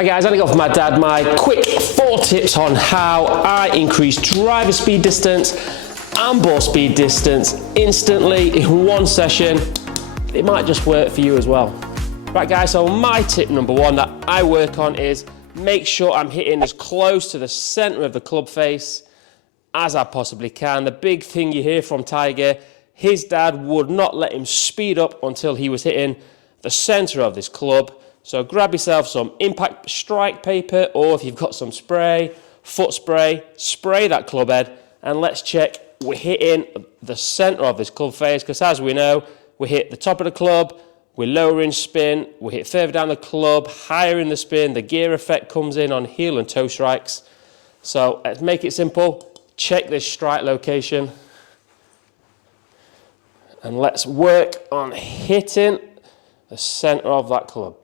Hi guys, I'm going to go for my dad, my quick 4 tips on how I increase driver speed distance and ball speed distance instantly in one session. It might just work for you as well. Right guys, so my tip number 1 that I work on is make sure I'm hitting as close to the center of the club face as I possibly can. The big thing you hear from Tiger, his dad would not let him speed up until he was hitting the center of this club. So grab yourself some impact strike paper, or if you've got some spray, foot spray, spray that club head, and let's check we're hitting the center of this club face, because as we know, we hit the top of the club, we're lower in spin, we hit further down the club, higher in the spin, the gear effect comes in on heel and toe strikes. So let's make it simple, check this strike location, and let's work on hitting the center of that club.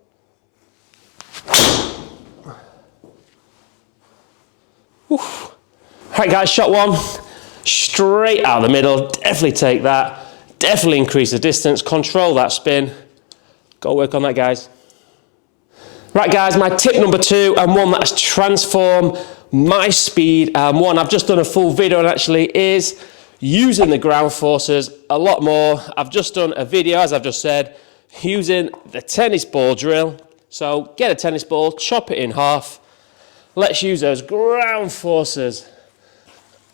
Oof. Right guys, shot 1, straight out of the middle, definitely take that, definitely increase the distance, control that spin, go work on that guys. Right guys, my tip number 2, and one that's transformed my speed, and one I've just done a full video on actually, is using the ground forces a lot more. I've just done a video, as I've just said, using the tennis ball drill. So get a tennis ball, chop it in half. Let's use those ground forces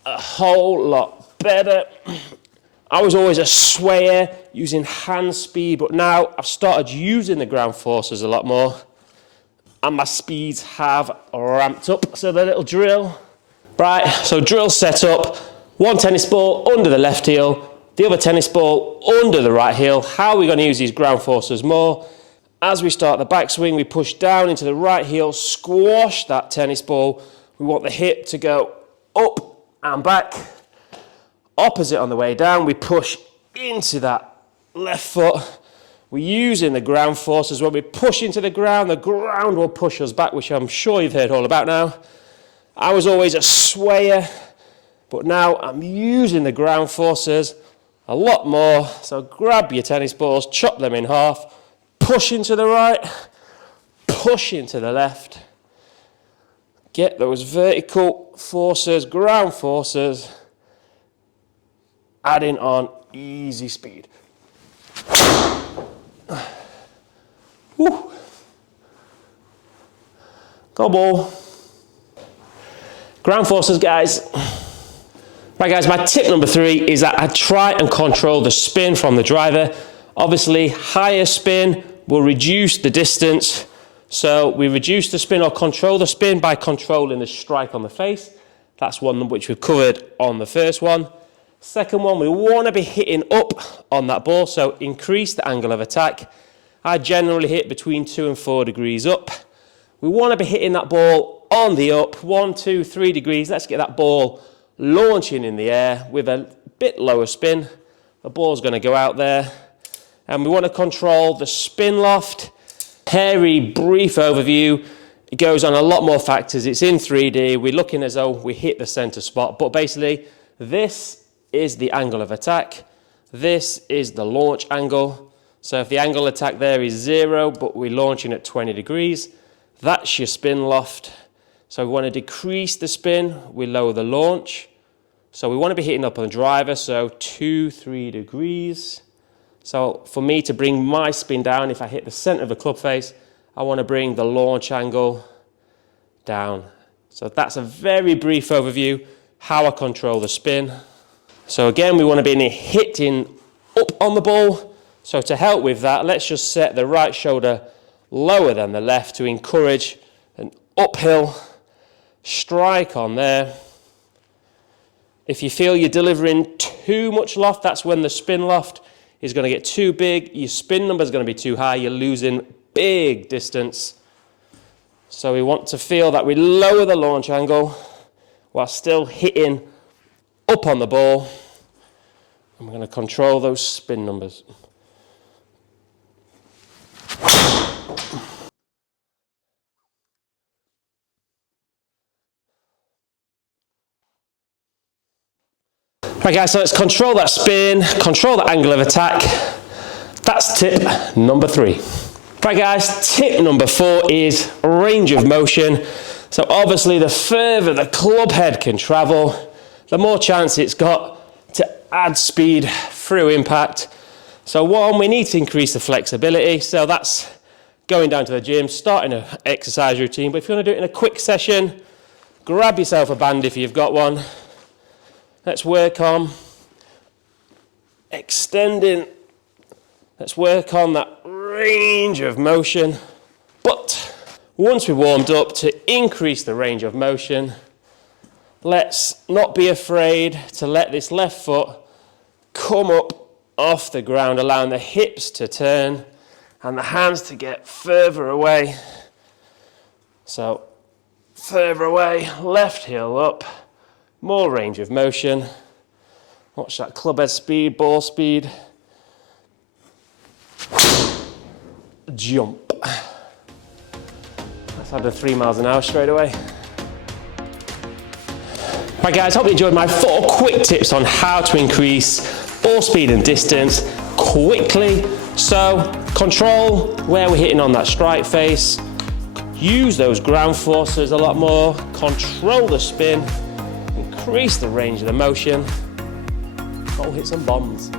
a whole lot better. I was always a swayer using hand speed, but now I've started using the ground forces a lot more, and my speeds have ramped up. So the little drill, right, so drill set up, one tennis ball under the left heel, the other tennis ball under the right heel. How are we going to use these ground forces more? As we start the backswing, we push down into the right heel, squash that tennis ball. We want the hip to go up and back. Opposite on the way down, we push into that left foot. We're using the ground forces. When we push into the ground will push us back, which I'm sure you've heard all about now. I was always a swayer, but now I'm using the ground forces a lot more. So grab your tennis balls, chop them in half, push into the right, push into the left. Get those vertical forces, ground forces, adding on easy speed. Woo. Go ball. Ground forces, guys. Right guys, my tip number 3 is that I try and control the spin from the driver. Obviously, higher spin will reduce the distance. So we reduce the spin or control the spin by controlling the strike on the face. That's one which we've covered on the first one. Second one, we want to be hitting up on that ball, so increase the angle of attack. I generally hit between 2 and 4 degrees up. We want to be hitting that ball on the up, 1, 2, 3 degrees. Let's get that ball launching in the air with a bit lower spin. The ball's going to go out there. And we want to control the spin loft. Very brief overview. It goes on a lot more factors. It's in 3D. We're looking as though we hit the center spot. But basically, this is the angle of attack. This is the launch angle. So if the angle of attack there is 0, but we're launching at 20 degrees, that's your spin loft. So we want to decrease the spin. We lower the launch. So we want to be hitting up on the driver. So 2, 3 degrees. So for me to bring my spin down, if I hit the center of the club face, I want to bring the launch angle down. So that's a very brief overview, how I control the spin. So again, we want to be hitting up on the ball. So to help with that, let's just set the right shoulder lower than the left to encourage an uphill strike on there. If you feel you're delivering too much loft, that's when the spin loft is going to get too big, your spin number is going to be too high, you're losing big distance. So we want to feel that we lower the launch angle while still hitting up on the ball. I'm going to control those spin numbers. Right guys, so let's control that spin, control that angle of attack. That's tip number 3. Right guys, tip number 4 is range of motion. So obviously the further the club head can travel, the more chance it's got to add speed through impact. So one, we need to increase the flexibility. So that's going down to the gym, starting an exercise routine. But if you want to do it in a quick session, grab yourself a band if you've got one. Let's work on extending. Let's work on that range of motion. But once we've warmed up, to increase the range of motion, let's not be afraid to let this left foot come up off the ground, allowing the hips to turn and the hands to get further away. So further away, left heel up, more range of motion. Watch that club head speed, ball speed. Jump. Let's add the 3 miles an hour straight away. Right guys, hope you enjoyed my 4 quick tips on how to increase ball speed and distance quickly. So control where we're hitting on that strike face, use those ground forces a lot more, control the spin, increase the range of the motion, go hit some bombs.